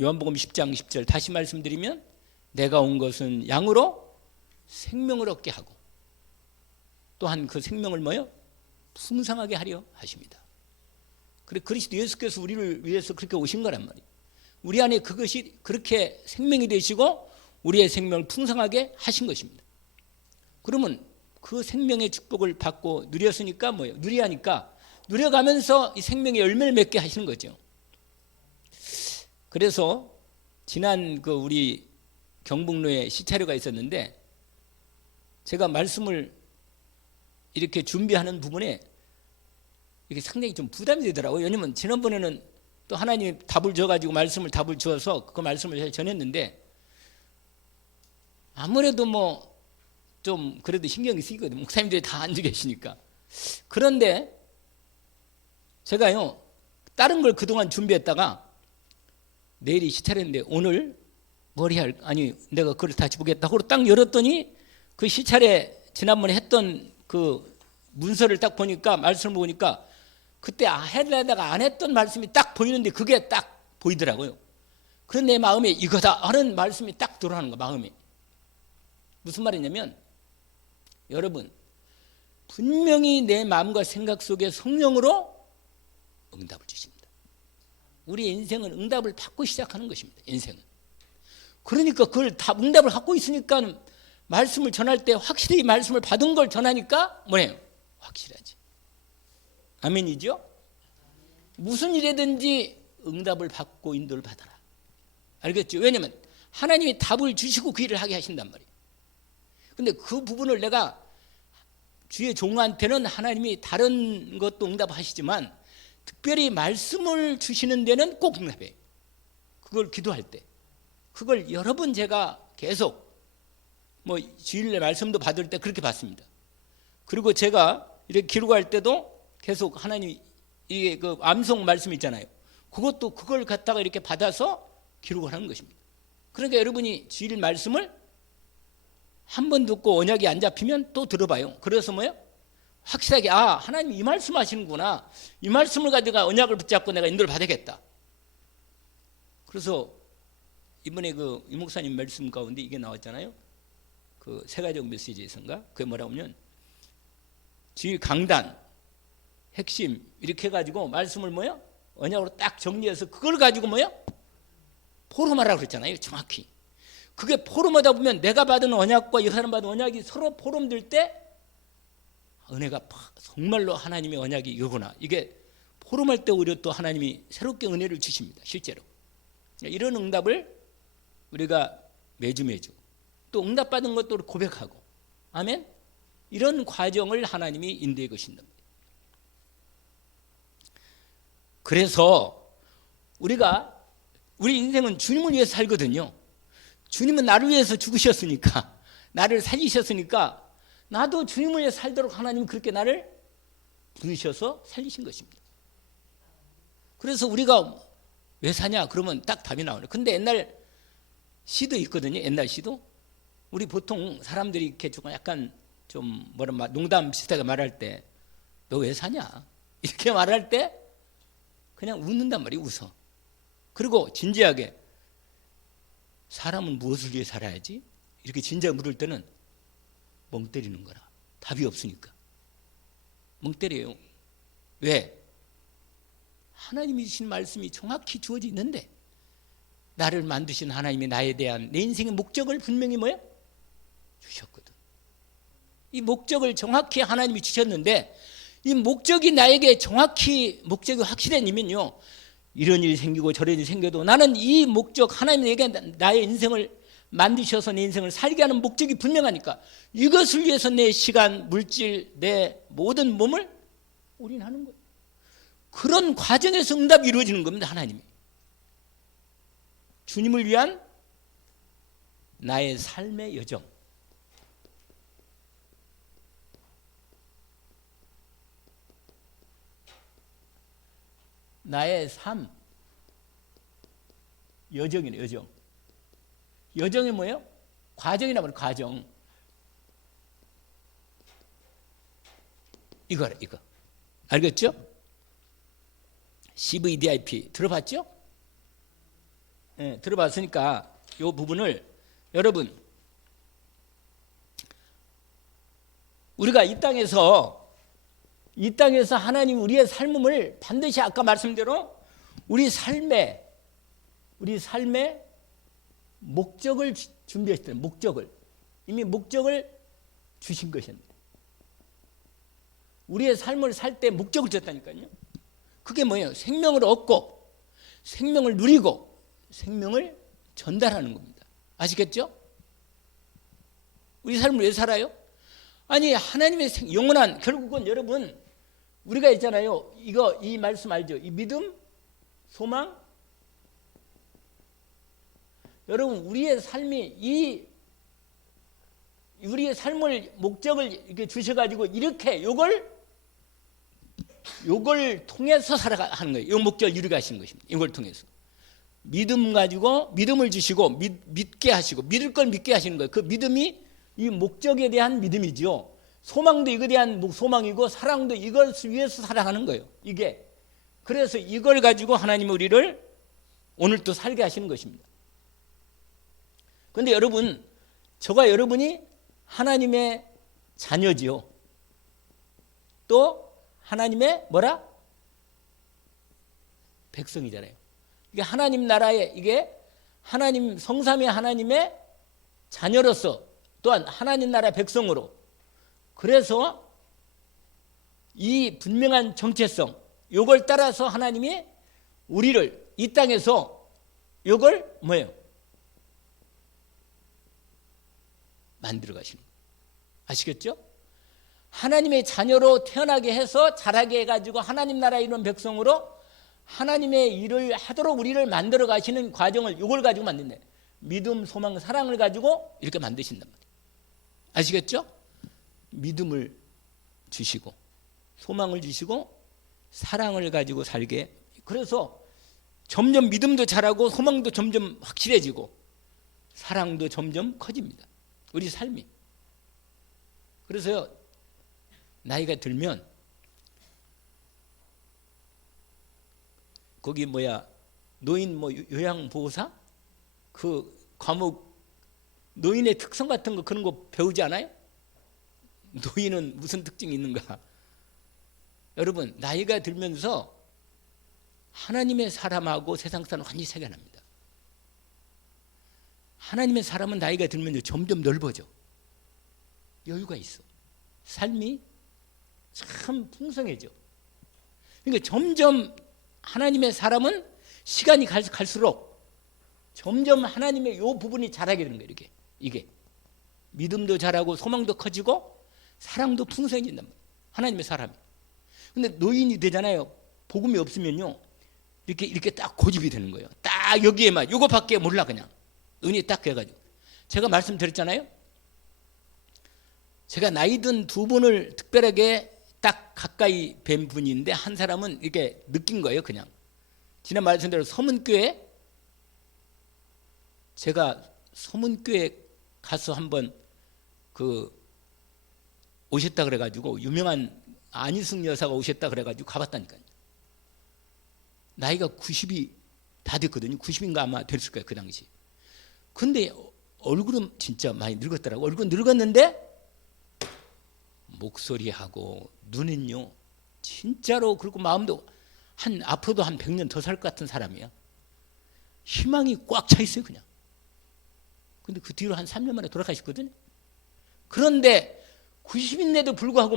요한복음 10장 10절 다시 말씀드리면 내가 온 것은 양으로 생명을 얻게 하고 또한 그 생명을 뭐요? 풍성하게 하려 하십니다. 그래 그리스도 예수께서 우리를 위해서 그렇게 오신 거란 말이에요. 우리 안에 그것이 그렇게 생명이 되시고 우리의 생명을 풍성하게 하신 것입니다. 그러면 그 생명의 축복을 받고 누렸으니까 뭐예요? 누리하니까 누려가면서 이 생명의 열매를 맺게 하시는 거죠. 그래서 지난 그 우리 경북로에 시차례가 있었는데 제가 말씀을 이렇게 준비하는 부분에 이게 상당히 좀 부담이 되더라고요. 왜냐면 지난번에는 또 하나님이 답을 줘가지고 답을 주어서 그 말씀을 잘 전했는데 아무래도 뭐 좀 그래도 신경이 쓰이거든요. 목사님들이 다 앉아 계시니까. 그런데 제가요 다른 걸 그동안 준비했다가 내일이 시차례인데 오늘 내가 그걸 다시 보겠다고 딱 열었더니 그 시차례 지난번에 했던 그 문서를 딱 보니까 말씀을 보니까 그때 해달라다가 안 했던 말씀이 딱 보이는데 그게 딱 보이더라고요. 그런 내 마음에 이거다 하는 말씀이 딱 들어가는 거 마음에. 무슨 말이냐면 여러분 분명히 내 마음과 생각 속에 성령으로 응답을 주십니다. 우리 인생은 응답을 받고 시작하는 것입니다. 인생은. 그러니까 그걸 다 응답을 갖고 있으니까 말씀을 전할 때 확실히 말씀을 받은 걸 전하니까 뭐예요? 확실하지. 아멘이죠? 무슨 일이든지 응답을 받고 인도를 받아라. 알겠죠? 왜냐하면 하나님이 답을 주시고 그 일을 하게 하신단 말이에요. 근데 그 부분을 내가 주의 종한테는 하나님이 다른 것도 응답하시지만 특별히 말씀을 주시는 데는 꼭 응답해요. 그걸 기도할 때. 그걸 여러 번 제가 계속 뭐 주일날 말씀도 받을 때 그렇게 받습니다. 그리고 제가 이렇게 기록할 때도 계속 하나님이 이게 그 암송 말씀 있잖아요. 그걸 갖다가 이렇게 받아서 기록을 하는 것입니다. 그러니까 여러분이 주일 말씀을 한 번 듣고 언약이 안 잡히면 또 들어봐요. 그래서 뭐예요? 확실하게 하나님 이 말씀 하시는구나. 이 말씀을 가지고 언약을 붙잡고 내가 인도를 받아야겠다. 그래서 이번에 그 이 목사님 말씀 가운데 이게 나왔잖아요. 그 세가족 메시지에서인가? 그게 뭐라고 하면 주일 강단 핵심 이렇게 해가지고 말씀을 뭐예요? 언약으로 딱 정리해서 그걸 가지고 뭐예요? 포럼하라고 그랬잖아요. 정확히. 그게 포럼하다 보면 내가 받은 언약과 이 사람 받은 언약이 서로 포럼될 때 은혜가 정말로 하나님의 언약이 이거구나. 이게 포럼할 때 오히려 또 하나님이 새롭게 은혜를 주십니다. 실제로. 이런 응답을 우리가 매주 또 응답받은 것도 고백하고 아멘? 이런 과정을 하나님이 인도해 가신다. 그래서 우리 인생은 주님을 위해서 살거든요. 주님은 나를 위해서 죽으셨으니까 나를 살리셨으니까 나도 주님을 위해 살도록 하나님은 그렇게 나를 부르셔서 살리신 것입니다. 그래서 우리가 왜 사냐? 그러면 딱 답이 나오네. 근데 옛날 시도 있거든요. 옛날 시도. 우리 보통 사람들이 이렇게 조금 약간 좀 농담 비슷하게 말할 때 너 왜 사냐? 이렇게 말할 때 그냥 웃는단 말이에요. 웃어. 그리고 진지하게 사람은 무엇을 위해 살아야지? 이렇게 진지하게 물을 때는 멍 때리는 거라. 답이 없으니까. 멍 때려요. 왜? 하나님이 주신 말씀이 정확히 주어져 있는데 나를 만드신 하나님이 나에 대한 내 인생의 목적을 분명히 주셨거든. 이 목적을 정확히 하나님이 주셨는데 이 목적이 나에게 정확히 목적이 확실해지면요. 이런 일이 생기고 저런 일이 생겨도 나는 이 목적 하나님에게 나의 인생을 만드셔서 내 인생을 살게 하는 목적이 분명하니까 이것을 위해서 내 시간, 물질, 내 모든 몸을 올인하는 거예요. 그런 과정에서 응답이 이루어지는 겁니다. 하나님이. 주님을 위한 나의 삶의 여정. 나의 삶. 여정이네, 여정. 여정이 뭐예요? 과정이라 말이에요, 과정. 이거라, 이거. 알겠죠? CVDIP 들어봤죠? 들어봤으니까 이 부분을 여러분 우리가 이 땅에서 하나님 우리의 삶을 반드시 아까 말씀대로 우리 삶의 목적을 준비했어요. 이미 목적을 주신 것입니다. 우리의 삶을 살 때 목적을 줬다니까요. 그게 뭐예요? 생명을 얻고 생명을 누리고 생명을 전달하는 겁니다. 아시겠죠? 우리 삶을 왜 살아요? 아니 하나님의 영원한 결국은 여러분 우리가 있잖아요. 이 말씀 알죠? 이 믿음, 소망. 여러분 우리의 삶이 우리의 삶을 목적을 이렇게 주셔가지고 이렇게 요걸 통해서 살아가는 거예요. 이 목적을 이루게 하시는 것입니다. 이걸 통해서 믿음 가지고 믿음을 주시고 믿게 하시고 믿을 걸 믿게 하시는 거예요. 그 믿음이 이 목적에 대한 믿음이지요. 소망도 이거에 대한 소망이고 사랑도 이걸 위해서 살아가는 거예요. 이게 그래서 이걸 가지고 하나님은 우리를 오늘 또 살게 하시는 것입니다. 그런데 여러분 저와 여러분이 하나님의 자녀지요. 또 하나님의 뭐라? 백성이잖아요. 이게 하나님 나라의 이게 하나님 성삼위 하나님의 자녀로서 또한 하나님 나라 백성으로 그래서 이 분명한 정체성 요걸 따라서 하나님이 우리를 이 땅에서 요걸 뭐예요? 만들어 가시는 거예요. 아시겠죠? 하나님의 자녀로 태어나게 해서 자라게 해가지고 하나님 나라에 이런 백성으로 하나님의 일을 하도록 우리를 만들어 가시는 과정을 이걸 가지고 만든다. 믿음, 소망, 사랑을 가지고 이렇게 만드신단 말이에요. 아시겠죠? 믿음을 주시고 소망을 주시고 사랑을 가지고 살게. 그래서 점점 믿음도 자라고 소망도 점점 확실해지고 사랑도 점점 커집니다. 우리 삶이. 그래서요 나이가 들면 거기 노인 요양보호사 그 과목 노인의 특성 같은 거 그런 거 배우지 않아요? 노인은 무슨 특징이 있는가? 여러분 나이가 들면서 하나님의 사람하고 세상 사람 완전히 차이가 납니다. 하나님의 사람은 나이가 들면 점점 넓어져. 여유가 있어. 삶이 참 풍성해져. 그러니까 점점 하나님의 사람은 시간이 갈수록 점점 하나님의 요 부분이 자라게 되는 거예요. 이게 믿음도 자라고 소망도 커지고 사랑도 풍성해진단 말이에요. 하나님의 사람이. 근데 노인이 되잖아요. 복음이 없으면요 이렇게 딱 고집이 되는 거예요. 딱 여기에만 요거밖에 몰라 그냥 은이 딱 해가지고 제가 말씀드렸잖아요. 제가 나이 든 두 분을 특별하게 딱 가까이 뵌 분인데 한 사람은 이렇게 느낀 거예요. 그냥 지난 말씀대로 서문교회 제가 서문교회 가서 한번 오셨다 그래가지고 유명한 안희숙 여사가 오셨다 그래가지고 가봤다니까요. 나이가 90이 다 됐거든요. 90인가 아마 됐을 거예요. 그 당시. 근데 얼굴은 진짜 많이 늙었더라고요. 얼굴은 늙었는데 목소리하고 눈은요 진짜로 그리고 마음도 앞으로도 한 100년 더 살 것 같은 사람이야. 희망이 꽉 차 있어요 그냥. 근데 그 뒤로 한 3년 만에 돌아가셨거든요. 그런데 90인데도 불구하고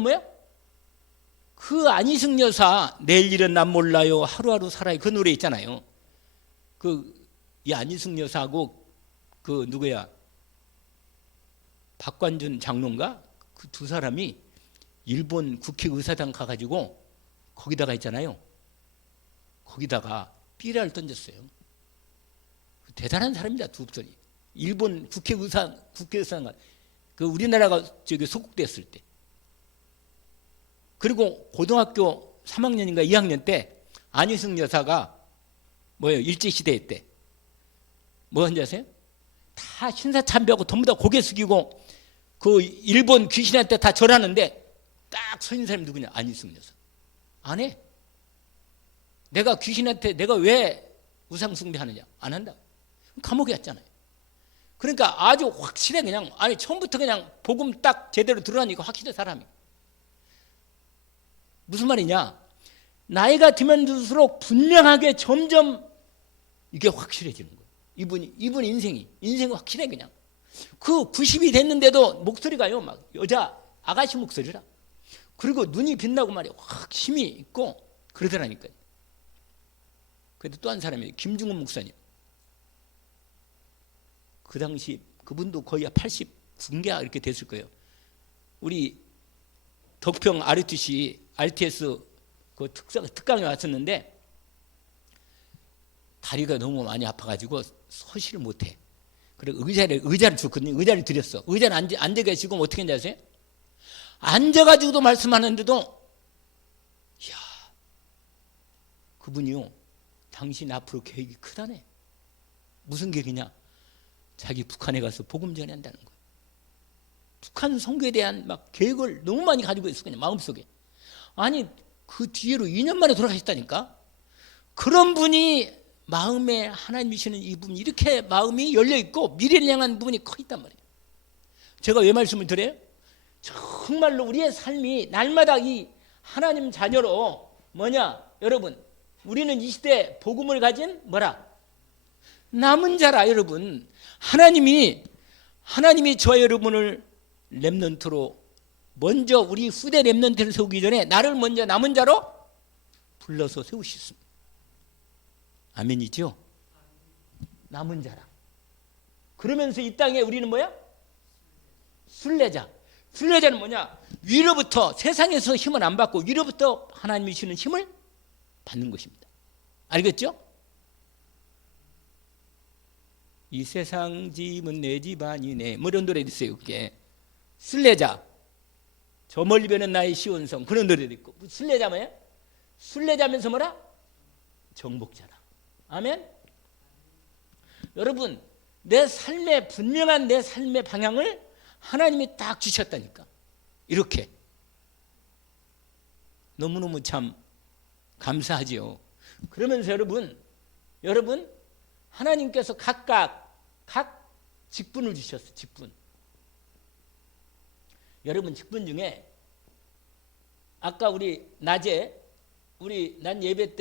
그 안희승 여사 내일 일은 난 몰라요 하루하루 살아요 그 노래 있잖아요. 이 안희승 여사하고 누구야 박관준 장로인가 그 두 사람이 일본 국회의사당 가가지고 거기다가 있잖아요. 거기다가 삐라를 던졌어요. 대단한 사람입니다. 두 분이. 일본 국회의사당 우리나라가 소국됐을 때. 그리고 고등학교 3학년인가 2학년 때 안희승 여사가 일제시대 때 뭐 한지 아세요? 다 신사참배하고 전부 다 고개 숙이고 그 일본 귀신한테 다 절하는데 딱 서 있는 사람이 누구냐? 안희승 여사. 안 해. 내가 귀신한테 내가 왜 우상숭배하느냐? 안 한다. 감옥에 왔잖아요. 그러니까 아주 확실해. 그냥 아니 처음부터 그냥 복음 딱 제대로 들어가니까 확실해 사람이. 무슨 말이냐? 나이가 들면 들수록 분명하게 점점 이게 확실해지는 거예요. 이분 인생이 확실해. 그냥 그 90이 됐는데도 목소리가요 막 여자 아가씨 목소리라. 그리고 눈이 빛나고 말이야 확 힘이 있고 그러더라니까요. 그래도 또 한 사람이 김중훈 목사님. 그 당시 그분도 거의 89인가 이렇게 됐을 거예요. 우리 덕평 RTS 그 특강에 왔었는데 다리가 너무 많이 아파가지고 서시를 못해. 그래 의자를 줬거든요. 의자를 드렸어. 의자를 앉아 계시고 어떻게 했는지 아세요? 앉아가지고도 말씀하는데도 이야 그분이요 당신 앞으로 계획이 크다네. 무슨 계획이냐? 자기 북한에 가서 복음 전한다는 거예요. 북한 선교에 대한 막 계획을 너무 많이 가지고 있어 그냥 마음속에. 아니 그 뒤로 2년 만에 돌아가셨다니까. 그런 분이 마음에 하나님이시는 이분이 이렇게 마음이 열려있고 미래를 향한 부분이 커 있단 말이에요. 제가 왜 말씀을 드려요? 정말로 우리의 삶이 날마다 이 하나님 자녀로 뭐냐 여러분 우리는 이 시대에 복음을 가진 뭐라 남은 자라. 여러분 하나님이 저와 여러분을 렘넌트로 먼저 우리 후대 렘넌트를 세우기 전에 나를 먼저 남은 자로 불러서 세우셨습니다. 아멘이죠? 남은 자라. 그러면서 이 땅에 우리는 뭐야? 순례자. 순례자는 뭐냐? 위로부터 세상에서 힘을 안 받고 위로부터 하나님이 주시는 힘을 받는 것입니다. 알겠죠? 이 세상 집은 내 집 아니네. 뭐 이런 노래도 있어요. 그게 순례자. 저 멀리 뵈는 나의 시온성. 그런 노래도 있고. 순례자 뭐예요? 순례자면서 뭐라? 정복자라. 아멘. 여러분 내 삶의 분명한 내 삶의 방향을 하나님이 딱 주셨다니까. 이렇게 너무너무 참 감사하지요. 그러면서 여러분 하나님께서 각 직분을 주셨어요. 직분. 여러분 직분 중에 아까 우리 낮에 난 예배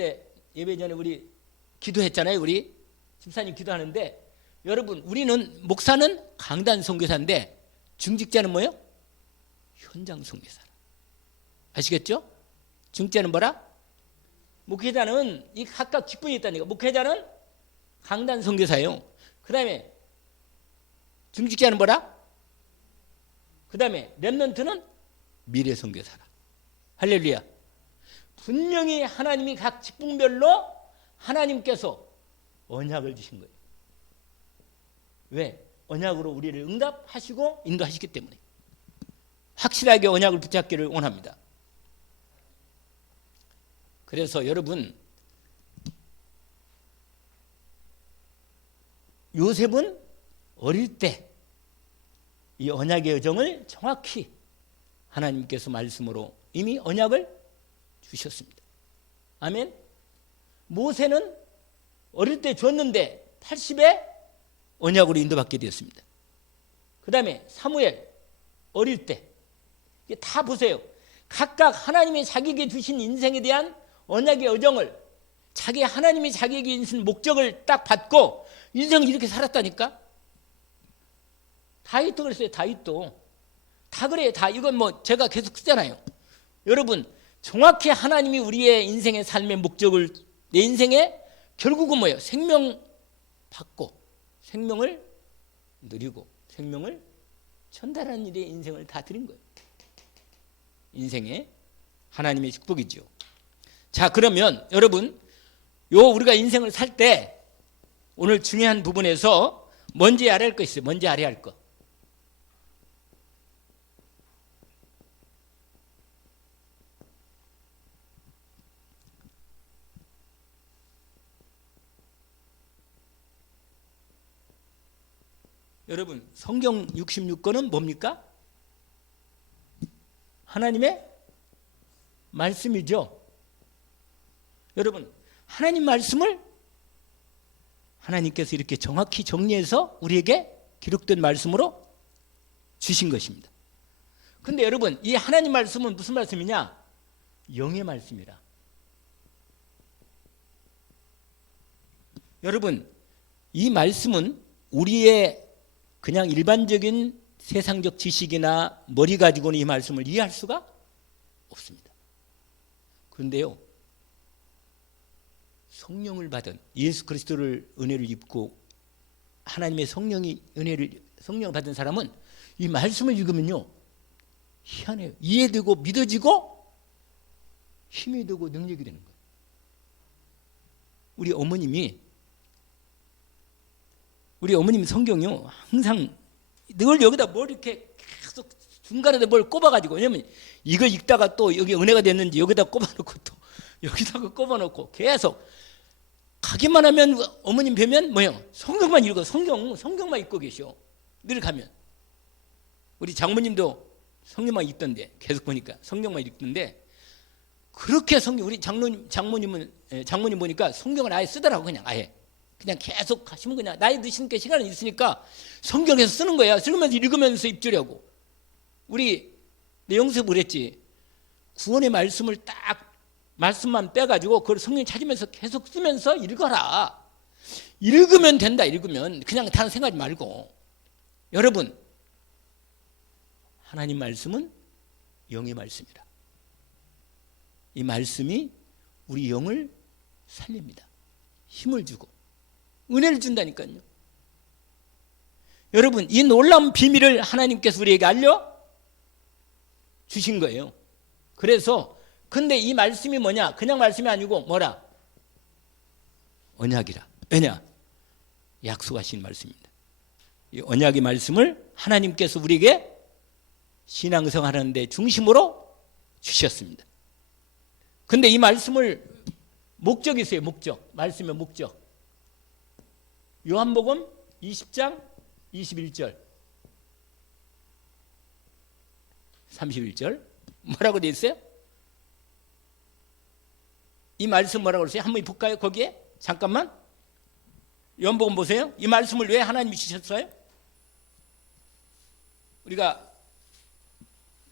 전에 우리 기도했잖아요. 우리 집사님 기도하는데 여러분 우리는 목사는 강단 선교사인데 중직자는 뭐예요? 현장 선교사라. 아시겠죠? 중직자는 뭐라? 목회자는 이 각각 직분이 있다니까. 목회자는 강단 선교사예요. 그 다음에 중직자는 뭐라? 그 다음에 렘넌트는 미래 선교사라. 할렐루야. 분명히 하나님이 각 직분별로 하나님께서 언약을 주신 거예요. 왜? 언약으로 우리를 응답하시고 인도하시기 때문에 확실하게 언약을 붙잡기를 원합니다. 그래서 여러분 요셉은 어릴 때 이 언약의 여정을 정확히 하나님께서 말씀으로 이미 언약을 주셨습니다. 아멘. 모세는 어릴 때 줬는데 80에 언약으로 인도받게 되었습니다. 그 다음에 사무엘 어릴 때 다 보세요. 각각 하나님이 자기에게 주신 인생에 대한 언약의 여정을 하나님이 자기에게 주신 목적을 딱 받고 인생을 이렇게 살았다니까. 다윗도 그랬어요. 다윗도 다 그래요. 다 이건 뭐 제가 계속 쓰잖아요. 여러분 정확히 하나님이 우리의 인생의 삶의 목적을 내 인생에 결국은 뭐예요? 생명 받고 생명을 누리고 생명을 전달하는 일에 인생을 다 드린 거예요. 인생에 하나님의 축복이죠. 자 그러면 여러분 우리가 인생을 살 때 오늘 중요한 부분에서 뭔지 알아야 할 거 있어요. 뭔지 알아야 할 거. 여러분 성경 66권은 뭡니까? 하나님의 말씀이죠. 여러분 하나님 말씀을 하나님께서 이렇게 정확히 정리해서 우리에게 기록된 말씀으로 주신 것입니다. 근데 여러분, 이 하나님 말씀은 무슨 말씀이냐? 영의 말씀이라. 여러분, 이 말씀은 우리의 그냥 일반적인 세상적 지식이나 머리 가지고는 이 말씀을 이해할 수가 없습니다. 그런데요, 성령을 받은, 예수 그리스도를 은혜를 입고 하나님의 성령을 받은 사람은 이 말씀을 읽으면요, 희한해요. 이해되고 믿어지고 힘이 되고 능력이 되는 거예요. 우리 어머님이 성경이요, 항상 늘 여기다 뭘 이렇게 계속 중간에다 뭘 꼽아가지고, 왜냐면 이거 읽다가 또 여기 은혜가 됐는지 여기다 꼽아놓고 또 여기다가 꼽아놓고 계속 가기만 하면 어머님 뵈면 뭐예요? 성경만 읽어. 성경만 읽고 계셔. 늘 가면. 우리 장모님도 성경만 읽던데, 계속 보니까 성경만 읽던데, 그렇게 우리 장모님 보니까 성경을 아예 쓰더라고. 그냥 아예 그냥 계속 하시면, 그냥 나이 드시니까 시간이 있으니까 성경에서 쓰는 거야. 쓰면서 읽으면서 입주려고. 내 영습을 그랬지. 구원의 말씀을 딱 말씀만 빼가지고 그걸 성경 찾으면서 계속 쓰면서 읽어라. 읽으면 된다. 읽으면 그냥 다른 생각하지 말고. 여러분, 하나님 말씀은 영의 말씀이라. 이 말씀이 우리 영을 살립니다. 힘을 주고 은혜를 준다니까요. 여러분, 이 놀라운 비밀을 하나님께서 우리에게 알려주신 거예요. 그래서 근데 이 말씀이 뭐냐? 그냥 말씀이 아니고 뭐라? 언약이라. 왜냐? 약속하신 말씀입니다. 이 언약의 말씀을 하나님께서 우리에게 신앙생활하는 데 중심으로 주셨습니다. 근데 이 말씀을 목적이 있어요. 목적. 말씀의 목적. 요한복음 20장 21절 31절 뭐라고 되어 있어요? 이 말씀 뭐라고 그러세요? 한번 볼까요? 거기에 잠깐만. 요한복음 보세요. 이 말씀을 왜 하나님이 주셨어요? 우리가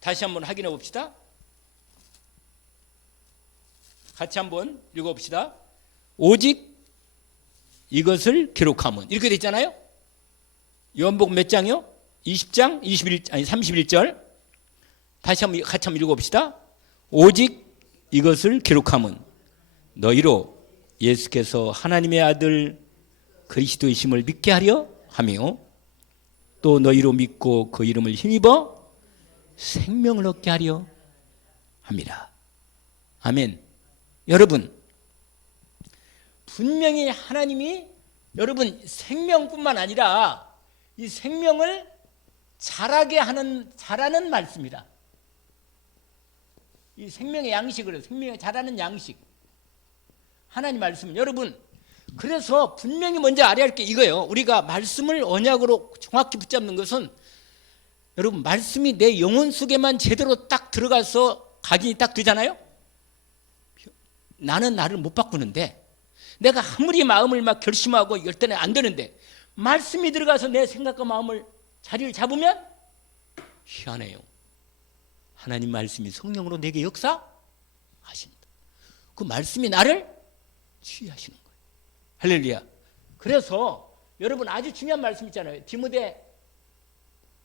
다시 한번 확인해 봅시다. 같이 한번 읽어봅시다. 오직 이것을 기록함은, 이렇게 돼 있잖아요. 요한복음 몇 장이요? 20장 31절. 다시 한번 같이 한번 읽어봅시다. 오직 이것을 기록함은 너희로 예수께서 하나님의 아들 그리스도이심을 믿게 하려 하며 또 너희로 믿고 그 이름을 힘입어 생명을 얻게 하려 합니다. 아멘. 여러분, 분명히 하나님이 여러분 생명뿐만 아니라 이 생명을 자라게 자라는 말씀이다. 이 생명의 양식을, 생명이 자라는 양식, 하나님 말씀. 여러분, 그래서 분명히 먼저 알아야 할 게 이거예요. 우리가 말씀을 언약으로 정확히 붙잡는 것은, 여러분, 말씀이 내 영혼 속에만 제대로 딱 들어가서 각인이 딱 되잖아요. 나는 나를 못 바꾸는데, 내가 아무리 마음을 막 결심하고 이럴 때는 안 되는데, 말씀이 들어가서 내 생각과 마음을 자리를 잡으면 희한해요. 하나님 말씀이 성령으로 내게 역사하십니다. 그 말씀이 나를 치유하시는 거예요. 할렐루야. 그래서 여러분, 아주 중요한 말씀 있잖아요.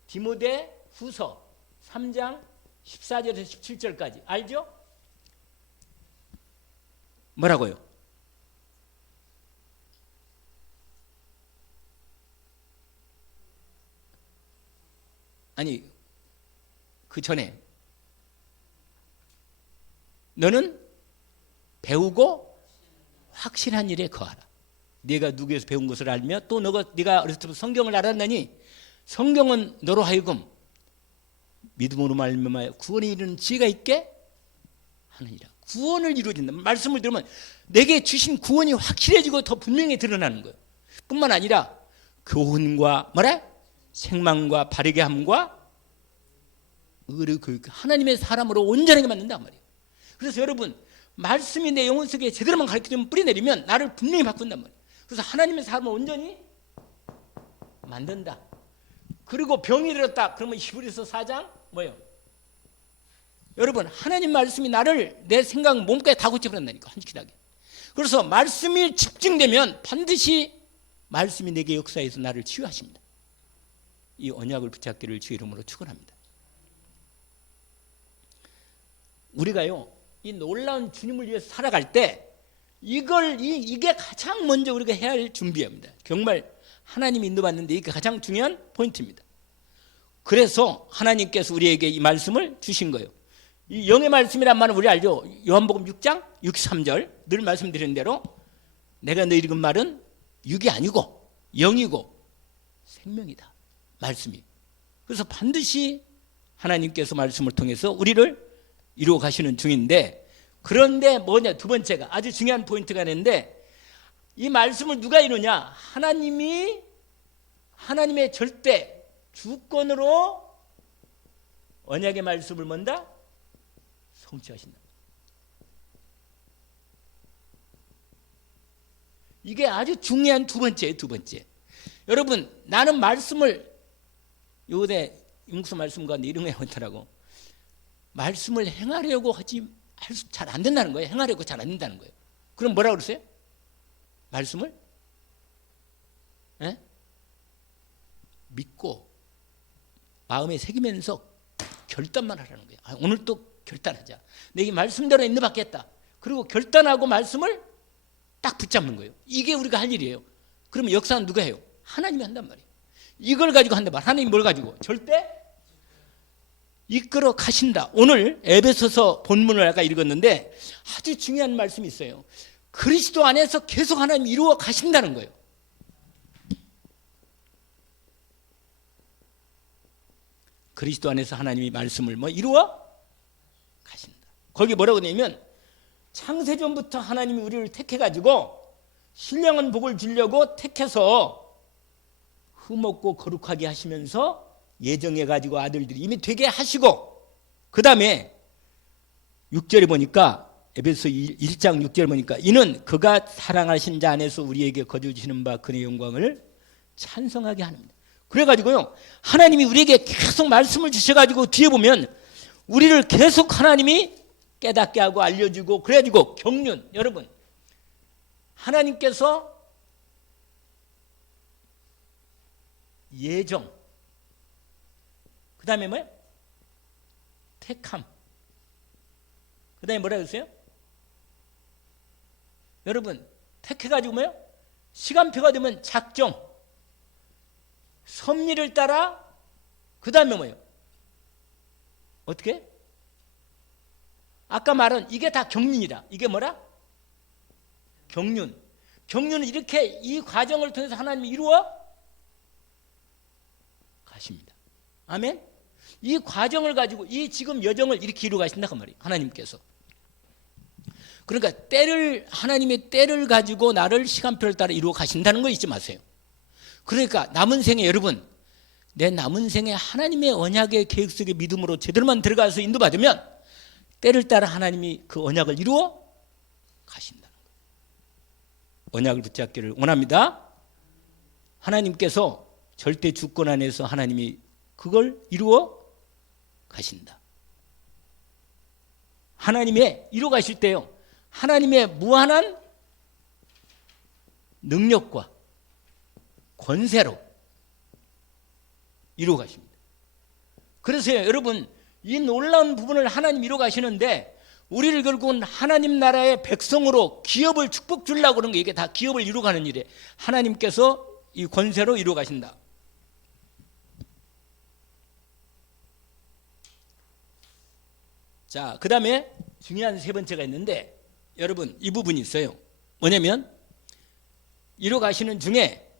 디모데 후서 3장 14절에서 17절까지 알죠? 뭐라고요? 아니, 그 전에 너는 배우고 확실한 일에 거하라. 네가 누구에서 배운 것을 알며 또 네가 어렸을 때부터 성경을 알았나니 성경은 너로 하여금 믿음으로 말미암아 구원에 이르는 지혜가 있게 하느니라. 구원을 이루어진다. 말씀을 들으면 내게 주신 구원이 확실해지고 더 분명히 드러나는 거예요. 뿐만 아니라 교훈과 생망과 바르게 함과 의를 교육, 하나님의 사람으로 온전하게 만든단 말이에요. 그래서 여러분, 말씀이 내 영혼 속에 제대로만 가르치면 뿌리내리면 나를 분명히 바꾼단 말이에요. 그래서 하나님의 사람을 온전히 만든다. 그리고 병이 들었다. 그러면 히브리서 4장 뭐예요? 여러분, 하나님 말씀이 나를 내 생각 몸까지 다 고쳐버린다니까, 한시키하게. 그래서 말씀이 집중되면 반드시 말씀이 내게 역사해서 나를 치유하십니다. 이 언약을 붙잡기를 주의 이름으로 축원합니다. 우리가요, 이 놀라운 주님을 위해서 살아갈 때 이게 가장 먼저 우리가 해야 할 준비입니다. 정말 하나님이 인도받는데 이게 가장 중요한 포인트입니다. 그래서 하나님께서 우리에게 이 말씀을 주신 거예요. 이 영의 말씀이란 말은 우리 알죠? 요한복음 6장 63절 늘 말씀드린 대로 내가 너희 읽은 말은 육이 아니고 영이고 생명이다. 말씀이. 그래서 반드시 하나님께서 말씀을 통해서 우리를 이루어 가시는 중인데, 그런데 뭐냐, 두 번째가 아주 중요한 포인트가 있는데, 이 말씀을 누가 이루냐? 하나님의 절대 주권으로 언약의 말씀을 뭔다? 성취하신다. 이게 아주 중요한 두 번째. 여러분, 나는 말씀을 요새 임국수 말씀 가운데 이런 거 해보더라고. 말씀을 행하려고 하지 잘 안 된다는 거예요. 행하려고 잘 안 된다는 거예요. 그럼 뭐라고 그러세요? 말씀을 믿고 마음에 새기면서 결단만 하라는 거예요. 오늘 또 결단하자. 내게 말씀대로 인도받겠다. 그리고 결단하고 말씀을 딱 붙잡는 거예요. 이게 우리가 할 일이에요. 그러면 역사는 누가 해요? 하나님이 한단 말이에요. 이걸 가지고 한단 말이에요. 하나님이 뭘 가지고? 절대 이끌어 가신다. 오늘 에베소서 본문을 아까 읽었는데 아주 중요한 말씀이 있어요. 그리스도 안에서 계속 하나님이 이루어 가신다는 거예요. 그리스도 안에서 하나님이 말씀을 이루어 가신다. 거기 뭐라고 되냐면 창세전부터 하나님이 우리를 택해가지고 신령한 복을 주려고 택해서 흠없고 거룩하게 하시면서 예정해가지고 아들들이 이미 되게 하시고, 그 다음에 6절에 보니까 에베소 1장 6절 보니까 이는 그가 사랑하신 자 안에서 우리에게 거두시는 바 그의 영광을 찬송하게 합니다. 그래가지고요, 하나님이 우리에게 계속 말씀을 주셔가지고 뒤에 보면 우리를 계속 하나님이 깨닫게 하고 알려주고, 그래가지고 경륜, 여러분, 하나님께서 예정, 그 다음에 뭐예요? 택함, 그 다음에 뭐라 그랬어요? 여러분, 택해가지고 뭐예요? 시간표가 되면 작정, 섭리를 따라, 그 다음에 뭐예요? 어떻게? 아까 말한 이게 다 경륜이다. 이게 뭐라? 경륜. 경륜은 이렇게 이 과정을 통해서 하나님이 이루어 가십니다. 아멘? 이 과정을 가지고 이 지금 여정을 이렇게 이루어 가신다 그 말이에요. 하나님께서. 그러니까 하나님의 때를 가지고 나를 시간표를 따라 이루어 가신다는 거 잊지 마세요. 그러니까 남은 생에, 여러분, 내 남은 생에 하나님의 언약의 계획 속에 믿음으로 제대로만 들어가서 인도받으면 때를 따라 하나님이 그 언약을 이루어 가신다는 거예요. 언약을 붙잡기를 원합니다. 하나님께서 절대 주권 안에서 하나님이 그걸 이루어 가신다. 하나님의 이루어 가실 때요, 하나님의 무한한 능력과 권세로 이루어 가십니다. 그래서 여러분, 이 놀라운 부분을 하나님 이루어 가시는데 우리를 결국은 하나님 나라의 백성으로 기업을 축복 주려고 그런 게, 이게 다 기업을 이루어 가는 일이에요. 하나님께서 이 권세로 이루어 가신다. 자, 그 다음에 중요한 세 번째가 있는데, 여러분, 이 부분이 있어요. 뭐냐면 이루어 가시는 중에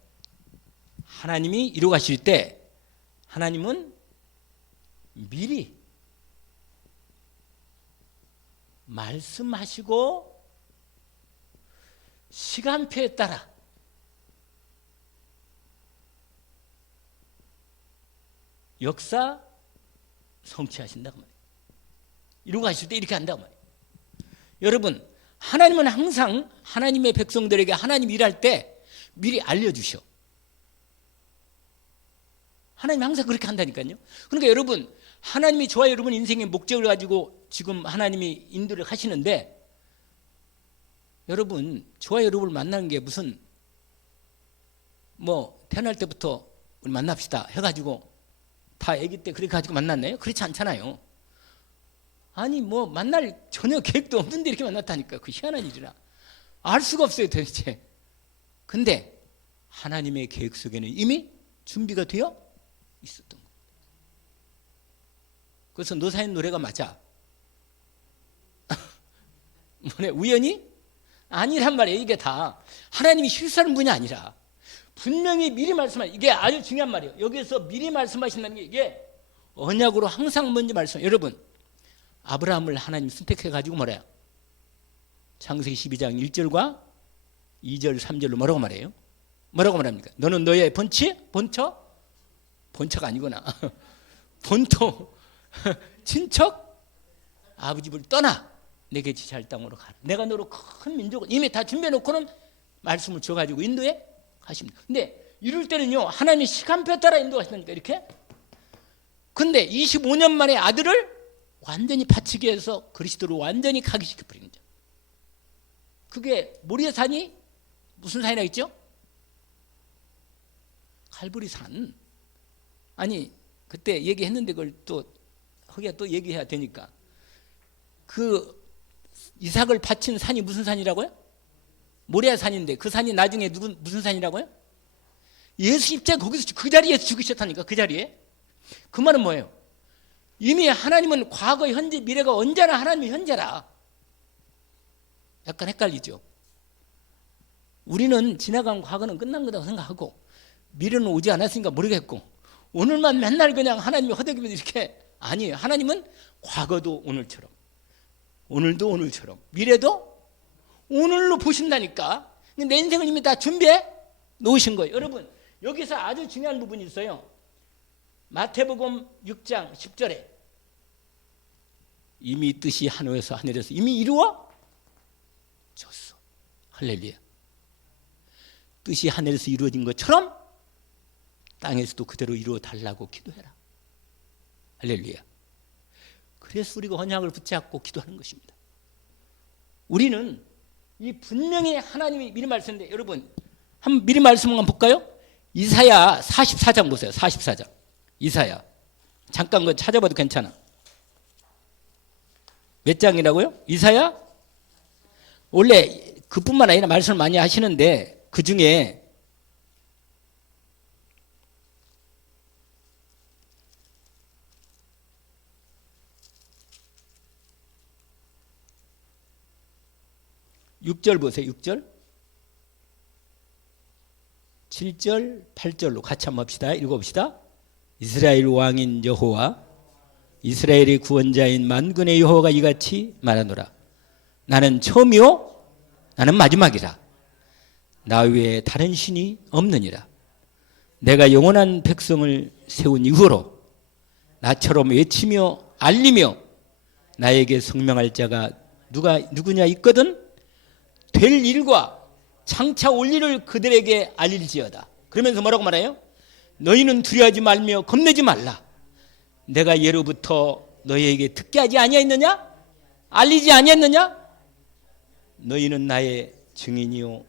하나님이 이루어 가실 때 하나님은 미리 말씀하시고 시간표에 따라 역사 성취하신다고 말이에요. 이루어 가실 때 이렇게 한다고 말이에요. 여러분, 하나님은 항상 하나님의 백성들에게 하나님 일할 때 미리 알려주셔. 하나님 항상 그렇게 한다니까요. 그러니까 여러분, 하나님이 저와 여러분 인생의 목적을 가지고 지금 하나님이 인도를 하시는데, 여러분 저와 여러분을 만나는 게 무슨 뭐 태어날 때부터 우리 만납시다 해가지고 다 아기 때 그렇게 가지고 만났나요? 그렇지 않잖아요. 아니 뭐 만날 전혀 계획도 없는데 이렇게 만났다니까. 그 희한한 일이라 알 수가 없어요 도대체. 근데 하나님의 계획 속에는 이미 준비가 되어 있었던 거예요. 그래서 노사연 노래가 맞아. 뭐래, 우연히? 아니란 말이에요. 이게 다 하나님이 실수하는 분이 아니라 분명히 미리 말씀하신, 이게 아주 중요한 말이에요. 여기서 미리 말씀하신다는 게 이게 언약으로 항상 먼저 말씀. 여러분, 아브라함을 하나님 선택해가지고 뭐래요? 창세기 12장 1절과 2절 3절로 뭐라고 말해요? 뭐라고 말합니까? 너는 너의 본처가 아니구나. 본토 친척 아버지 집을 떠나 내게 지시할 땅으로 가라. 내가 너로 큰 민족을 이미 다 준비해놓고는 말씀을 줘가지고 인도해 가십니다. 근데 이럴 때는요, 하나님이 시간표 따라 인도하신다니까 이렇게. 근데 25년 만에 아들을 완전히 바치게 해서 그리스도로 완전히 각인시켜버리는 거죠. 그게 모리아 산이 무슨 산이라 했죠? 갈보리 산. 아니 그때 얘기했는데 그걸 또 거기가 또 얘기해야 되니까. 그 이삭을 바친 산이 무슨 산이라고요? 모리아 산인데 그 산이 나중에 무슨 산이라고요? 예수 십자가 거기서 그 자리에서 죽으셨다니까. 그 자리에. 그 말은 뭐예요? 이미 하나님은 과거, 현재, 미래가 언제나 하나님의 현재라. 약간 헷갈리죠. 우리는 지나간 과거는 끝난 거라고 생각하고 미래는 오지 않았으니까 모르겠고 오늘만 맨날 그냥 하나님이 허덕이면 이렇게. 아니에요. 하나님은 과거도 오늘처럼, 오늘도 오늘처럼, 미래도 오늘로 보신다니까. 내 인생을 이미 다 준비해 놓으신 거예요. 여러분, 여기서 아주 중요한 부분이 있어요. 마태복음 6장 10절에 이미 뜻이 하늘에서 이미 이루어졌어. 할렐루야. 뜻이 하늘에서 이루어진 것처럼 땅에서도 그대로 이루어 달라고 기도해라. 할렐루야. 그래서 우리가 언약을 붙잡고 기도하는 것입니다. 우리는 이 분명히 하나님이 미리 말씀인데, 여러분 한번 미리 말씀 한번 볼까요? 이사야 44장 보세요. 44장. 이사야. 잠깐 그거 찾아봐도 괜찮아. 몇 장이라고요? 이사야? 원래 그뿐만 아니라 말씀을 많이 하시는데 그 중에 6절 보세요. 6절 7절 8절로 같이 한번 봅시다. 읽어봅시다. 이스라엘 왕인 여호와 이스라엘의 구원자인 만군의 여호와가 이같이 말하노라. 나는 처음이요 나는 마지막이라. 나 외에 다른 신이 없느니라. 내가 영원한 백성을 세운 이후로 나처럼 외치며 알리며 나에게 성명할 자가 누구냐 있거든. 될 일과 장차 올 일을 그들에게 알릴지어다. 그러면서 뭐라고 말해요? 너희는 두려워하지 말며 겁내지 말라. 내가 예로부터 너희에게 듣게 하지 아니하였느냐? 알리지 아니하였느냐? 너희는 나의 증인이요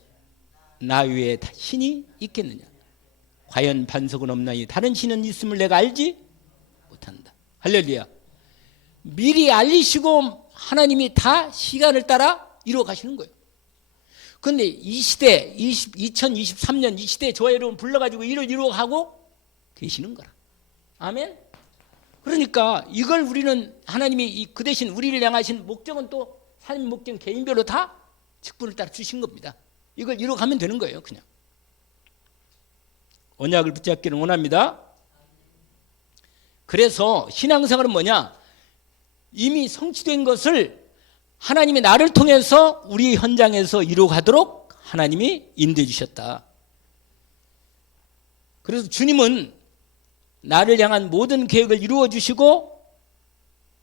나 외에 신이 있겠느냐? 과연 반석은 없나니 다른 신은 있음을 내가 알지 못한다. 할렐루야. 미리 알리시고 하나님이 다 시간을 따라 이루어 가시는 거예요. 그런데 이 시대 2023년 이 시대에 저와 여러분 불러가지고 일을 이루어가고 계시는 거라. 아멘. 그러니까 이걸 우리는 하나님이 그 대신 우리를 향하신 목적은 또 삶의 목적은 개인별로 다 직분을 따라 주신 겁니다. 이걸 이루어가면 되는 거예요. 그냥 언약을 붙잡기를 원합니다. 그래서 신앙생활은 뭐냐? 이미 성취된 것을 하나님이 나를 통해서 우리 현장에서 이루어가도록 하나님이 인도해 주셨다. 그래서 주님은 나를 향한 모든 계획을 이루어 주시고,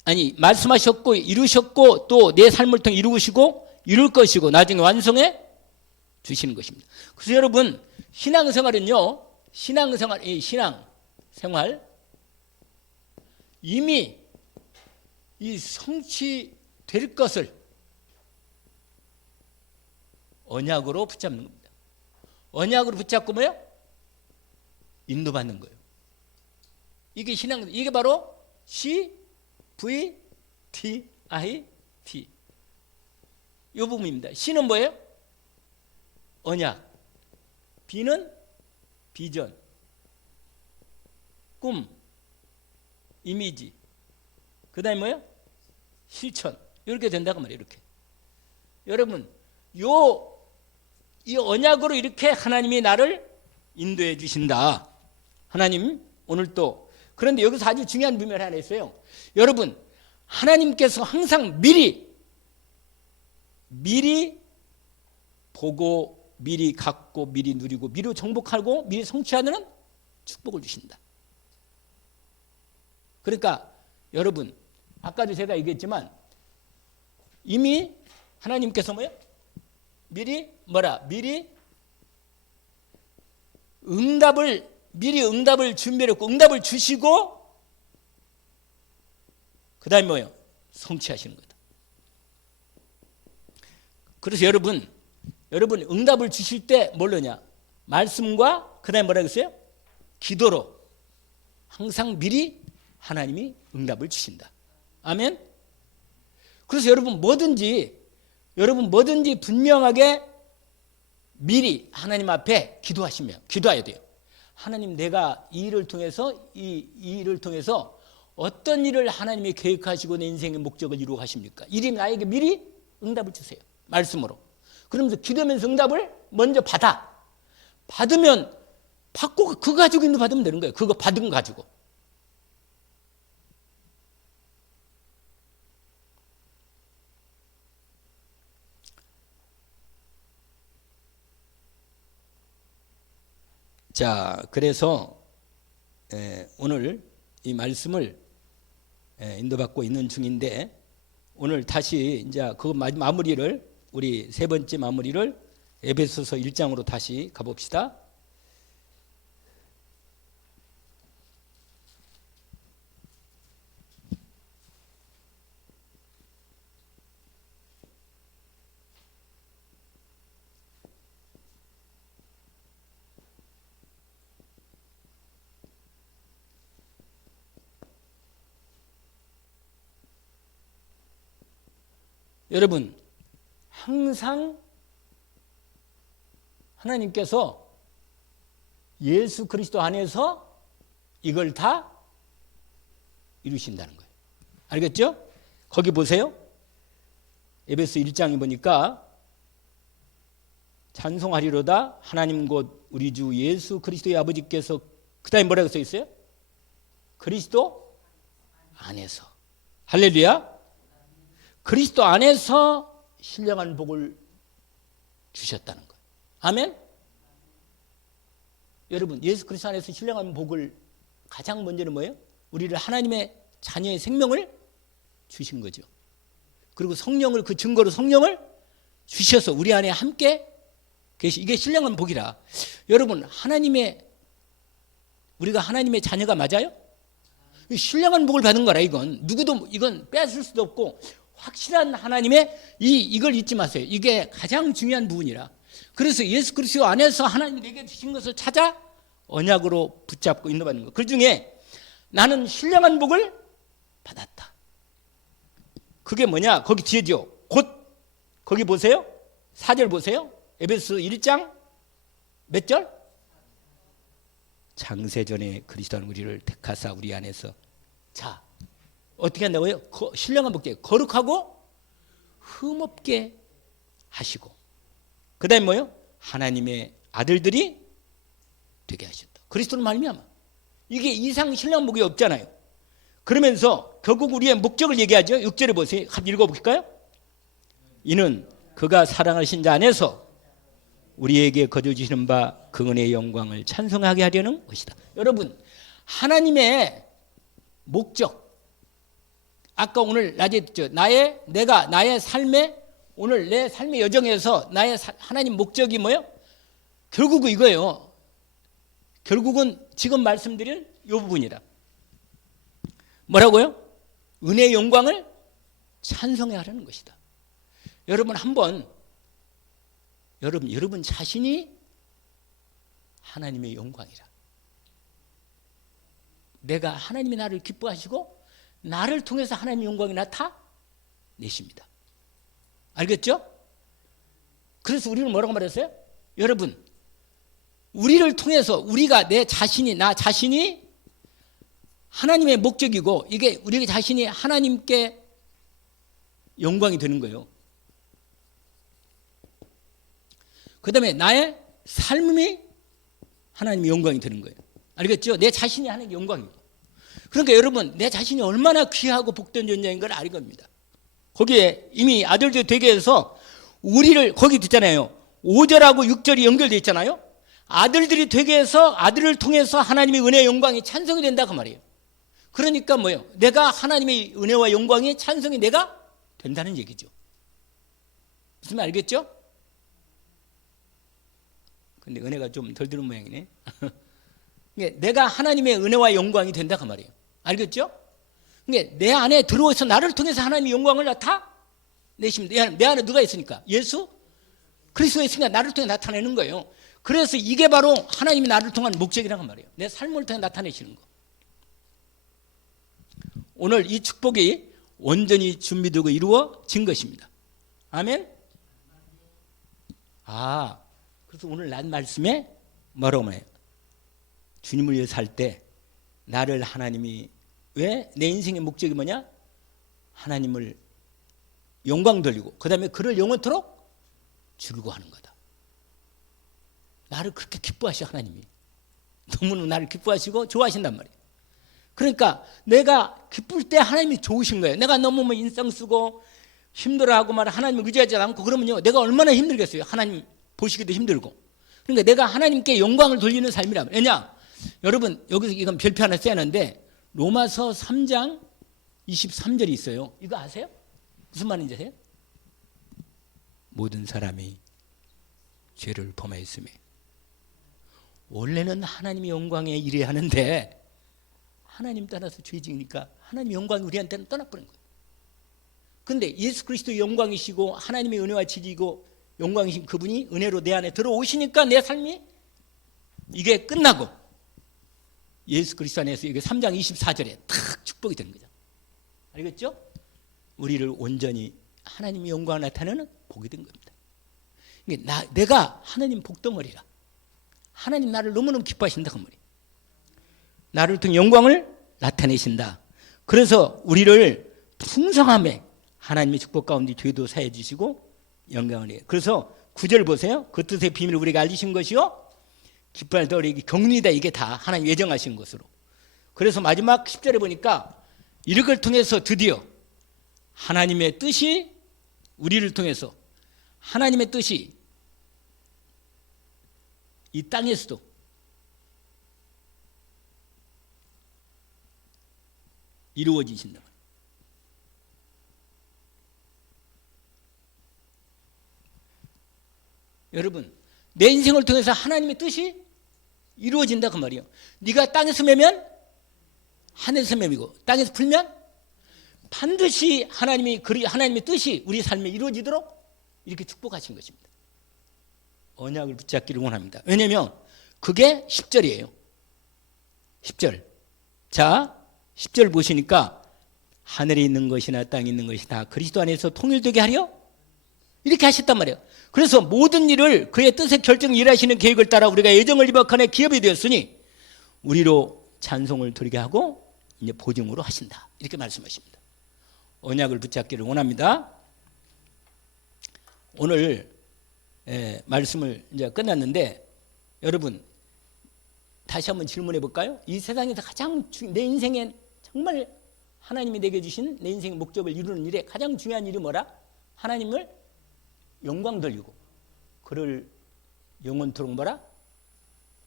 아니 말씀하셨고 이루셨고 또 내 삶을 통해 이루시고 이룰 것이고 나중에 완성해 주시는 것입니다. 그래서 여러분 신앙생활은요. 신앙생활 이미 이 성취될 것을 언약으로 붙잡는 겁니다. 언약으로 붙잡고 뭐예요? 인도받는 거예요. 이게 이게 바로 CVDIT 이 부분입니다. C는 뭐예요? 언약. B는 비전, 꿈, 이미지. 그 다음에 뭐예요? 실천. 이렇게 된다고 말이에요. 이렇게. 여러분 이 언약으로 이렇게 하나님이 나를 인도해 주신다. 하나님 오늘 또 그런데 여기서 아주 중요한 부분이 하나 있어요. 여러분 하나님께서 항상 미리 보고 미리 갖고 미리 누리고 미리 정복하고 미리 성취하는 축복을 주신다. 그러니까 여러분 아까도 제가 얘기했지만 이미 하나님께서 뭐예요? 미리 응답을 준비했고 응답을 주시고 그 다음에 뭐예요? 성취하시는 거다. 그래서 여러분 응답을 주실 때 뭘로냐? 말씀과 그 다음에 뭐라 그랬어요? 기도로 항상 미리 하나님이 응답을 주신다. 아멘. 그래서 여러분 뭐든지 분명하게 미리 하나님 앞에 기도해야 돼요. 하나님 내가 이 일을 통해서 이 일을 통해서 어떤 일을 하나님이 계획하시고 내 인생의 목적을 이루어 가십니까? 이리 나에게 미리 응답을 주세요. 말씀으로. 그러면서 기도하면서 응답을 먼저 받으면 받고 그거 가지고 인도 받으면 되는 거예요. 그거 받은 거 가지고. 자, 그래서 오늘 이 말씀을 인도받고 있는 중인데 오늘 다시 이제 그 마무리를 우리 세 번째 마무리를 에베소서 1장으로 다시 가봅시다. 여러분 항상 하나님께서 예수 그리스도 안에서 이걸 다 이루신다는 거예요. 알겠죠? 거기 보세요. 에베소 1장에 보니까 찬송하리로다 하나님 곧 우리 주 예수 그리스도의 아버지께서 그 다음에 뭐라고 써 있어요? 그리스도 안에서. 할렐루야. 그리스도 안에서 신령한 복을 주셨다는 거예요. 아멘. 여러분 예수 그리스도 안에서 신령한 복을 가장 먼저는 뭐예요? 우리를 하나님의 자녀의 생명을 주신 거죠. 그리고 성령을 그 증거로 성령을 주셔서 우리 안에 함께 계시. 이게 신령한 복이라. 여러분 우리가 하나님의 자녀가 맞아요? 신령한 복을 받은 거라. 누구도 이건 빼앗을 수도 없고 확실한 하나님의 이걸 잊지 마세요. 이게 가장 중요한 부분이라. 그래서 예수 그리스도 안에서 하나님이 내게 주신 것을 찾아 언약으로 붙잡고 인도받는 것. 그 중에 나는 신령한 복을 받았다. 그게 뭐냐? 거기 뒤에죠. 곧 거기 보세요. 4절 보세요. 에베소 1장 몇 절? 창세전에 그리스도는 우리를 택하사 우리 안에서 자 어떻게 한다고요? 신령한 복제 거룩하고 흠없게 하시고 그 다음에 뭐요? 하나님의 아들들이 되게 하셨다. 그리스도는 말미암아. 이게 이상 신령한 복이 없잖아요. 그러면서 결국 우리의 목적을 얘기하죠. 6절에 보세요. 한번 읽어볼까요? 이는 그가 사랑하신 자 안에서 우리에게 거둬주시는 바 그 은혜의 영광을 찬송하게 하려는 것이다. 여러분 하나님의 목적 아까 오늘 낮에 듣죠. 나의 삶의 오늘 내 삶의 여정에서 나의 하나님 목적이 뭐예요? 결국은 이거예요. 결국은 지금 말씀드릴 이 부분이라. 뭐라고요? 은혜의 영광을 찬송해야 하는 것이다. 여러분 한번 여러분 자신이 하나님의 영광이라. 내가 하나님이 나를 기뻐하시고 나를 통해서 하나님의 영광이 나타내십니다. 알겠죠? 그래서 우리는 뭐라고 말했어요? 여러분, 우리를 통해서 우리가 나 자신이 하나님의 목적이고 이게 우리 자신이 하나님께 영광이 되는 거예요. 그 다음에 나의 삶이 하나님의 영광이 되는 거예요. 알겠죠? 내 자신이 하나님의 영광이고. 그러니까 여러분 내 자신이 얼마나 귀하고 복된 존재인 걸 알 겁니다. 거기에 이미 아들도 되게 해서 우리를 거기 있잖아요. 5절하고 6절이 연결되어 있잖아요. 아들들이 되게 해서 아들을 통해서 하나님의 은혜의 영광이 찬송이 된다 그 말이에요. 그러니까 뭐예요? 내가 하나님의 은혜와 영광이 찬송이 내가 된다는 얘기죠. 무슨 말 알겠죠? 근데 은혜가 좀 덜 들은 모양이네. 내가 하나님의 은혜와 영광이 된다 그 말이에요. 알겠죠? 내 안에 들어와서 나를 통해서 하나님의 영광을 나타내십니다. 내 안에 누가 있으니까? 예수 그리스도가 있으니까 나를 통해 나타내는 거예요. 그래서 이게 바로 하나님이 나를 통한 목적이라고 말이에요. 내 삶을 통해 나타내시는 거. 오늘 이 축복이 온전히 준비되고 이루어진 것입니다. 아멘. 그래서 오늘 난 말씀에 뭐라고 말해요? 주님을 위해 살 때 나를 하나님이 왜 내 인생의 목적이 뭐냐? 하나님을 영광 돌리고 그 다음에 그를 영원토록 즐거워하는 거다. 나를 그렇게 기뻐하셔 하나님이. 너무너무 나를 기뻐하시고 좋아하신단 말이에요. 그러니까 내가 기쁠 때 하나님이 좋으신 거예요. 내가 너무 인상 쓰고 힘들어하고 하나님을 의지하지 않고 그러면요 내가 얼마나 힘들겠어요. 하나님 보시기도 힘들고. 그러니까 내가 하나님께 영광을 돌리는 삶이라. 왜냐? 여러분 여기서 이건 별표 하나 써야 하는데 로마서 3장 23절이 있어요. 이거 아세요? 무슨 말인지 아세요? 모든 사람이 죄를 범하였으며 원래는 하나님의 영광에 이래야 하는데 하나님 떠나서 죄지으니까 하나님의 영광이 우리한테는 떠나버린 거예요. 그런데 예수 그리스도의 영광이시고 하나님의 은혜와 지지고 영광이신 그분이 은혜로 내 안에 들어오시니까 내 삶이 이게 끝나고 예수 그리스도 안에서 이게 3장 24절에 탁 축복이 되는 거죠. 알겠죠? 우리를 온전히 하나님의 영광을 나타내는 복이 된 겁니다. 내가 하나님 복덩어리라. 하나님 나를 너무너무 기뻐하신다 그 말이에요. 나를 통해 영광을 나타내신다. 그래서 우리를 풍성함에 하나님의 축복 가운데 죄도 사해 주시고 영광을 해요. 그래서 9절 보세요. 그 뜻의 비밀을 우리가 알리신 것이요 기뻐할 때 우리에게 경륜이다. 이게 다 하나님 예정하신 것으로. 그래서 마지막 10절에 보니까 이를 통해서 드디어 하나님의 뜻이 우리를 통해서 하나님의 뜻이 이 땅에서도 이루어지신다. 여러분 내 인생을 통해서 하나님의 뜻이 이루어진다 그 말이에요. 네가 땅에서 매면 하늘에서 매미고 땅에서 풀면 반드시 하나님의 뜻이 우리 삶에 이루어지도록 이렇게 축복하신 것입니다. 언약을 붙잡기를 원합니다. 왜냐하면 그게 10절이에요. 10절. 자 10절 보시니까 하늘에 있는 것이나 땅에 있는 것이 다 그리스도 안에서 통일되게 하려 이렇게 하셨단 말이에요. 그래서 모든 일을 그의 뜻의 결정 일하시는 계획을 따라 우리가 예정을 입학하네 기업이 되었으니 우리로 찬송을 드리게 하고 이제 보증으로 하신다. 이렇게 말씀하십니다. 언약을 붙잡기를 원합니다. 오늘 말씀을 이제 끝났는데 여러분 다시 한번 질문해 볼까요? 이 세상에서 가장 내 인생에 정말 하나님이 내게 주신 내 인생의 목적을 이루는 일에 가장 중요한 일이 뭐라? 하나님을 영광 돌리고 그를 영원토록 뭐라?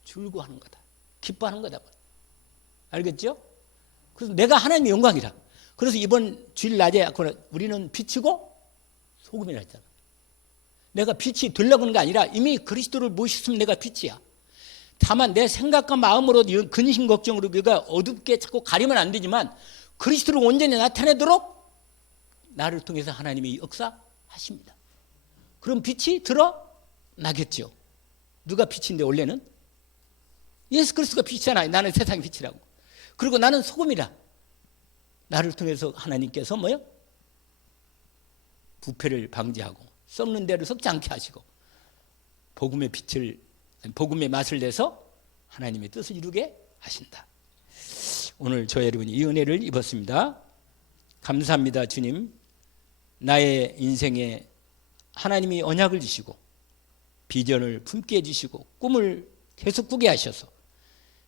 즐거워하는 거다. 기뻐하는 거다. 알겠죠? 그래서 내가 하나님의 영광이라. 그래서 이번 주일 낮에 우리는 빛이고 소금이라 했잖아. 내가 빛이 되려고 하는 게 아니라 이미 그리스도를 모셨으면 내가 빛이야. 다만 내 생각과 마음으로 근심 걱정으로 우리가 어둡게 자꾸 가리면 안 되지만 그리스도를 온전히 나타내도록 나를 통해서 하나님이 역사하십니다. 그럼 빛이 드러나겠죠. 누가 빛인데 원래는? 예수 그리스도가 빛이잖아요. 나는 세상의 빛이라고. 그리고 나는 소금이라. 나를 통해서 하나님께서 뭐요? 부패를 방지하고 썩는 대로 썩지 않게 하시고 복음의 맛을 내서 하나님의 뜻을 이루게 하신다. 오늘 저 여러분이 이 은혜를 입었습니다. 감사합니다. 주님, 나의 인생에 하나님이 언약을 주시고 비전을 품게 해주시고 꿈을 계속 꾸게 하셔서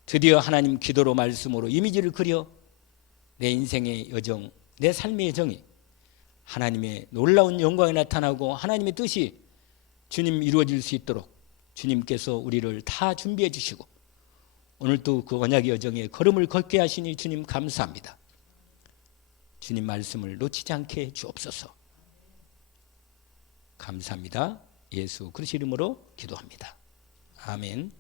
드디어 하나님 기도로 말씀으로 이미지를 그려 내 인생의 여정, 내 삶의 여정이 하나님의 놀라운 영광이 나타나고 하나님의 뜻이 주님 이루어질 수 있도록 주님께서 우리를 다 준비해 주시고 오늘도 그 언약의 여정에 걸음을 걷게 하시니 주님 감사합니다. 주님 말씀을 놓치지 않게 주옵소서. 감사합니다. 예수 그리스도 이름으로 기도합니다. 아멘.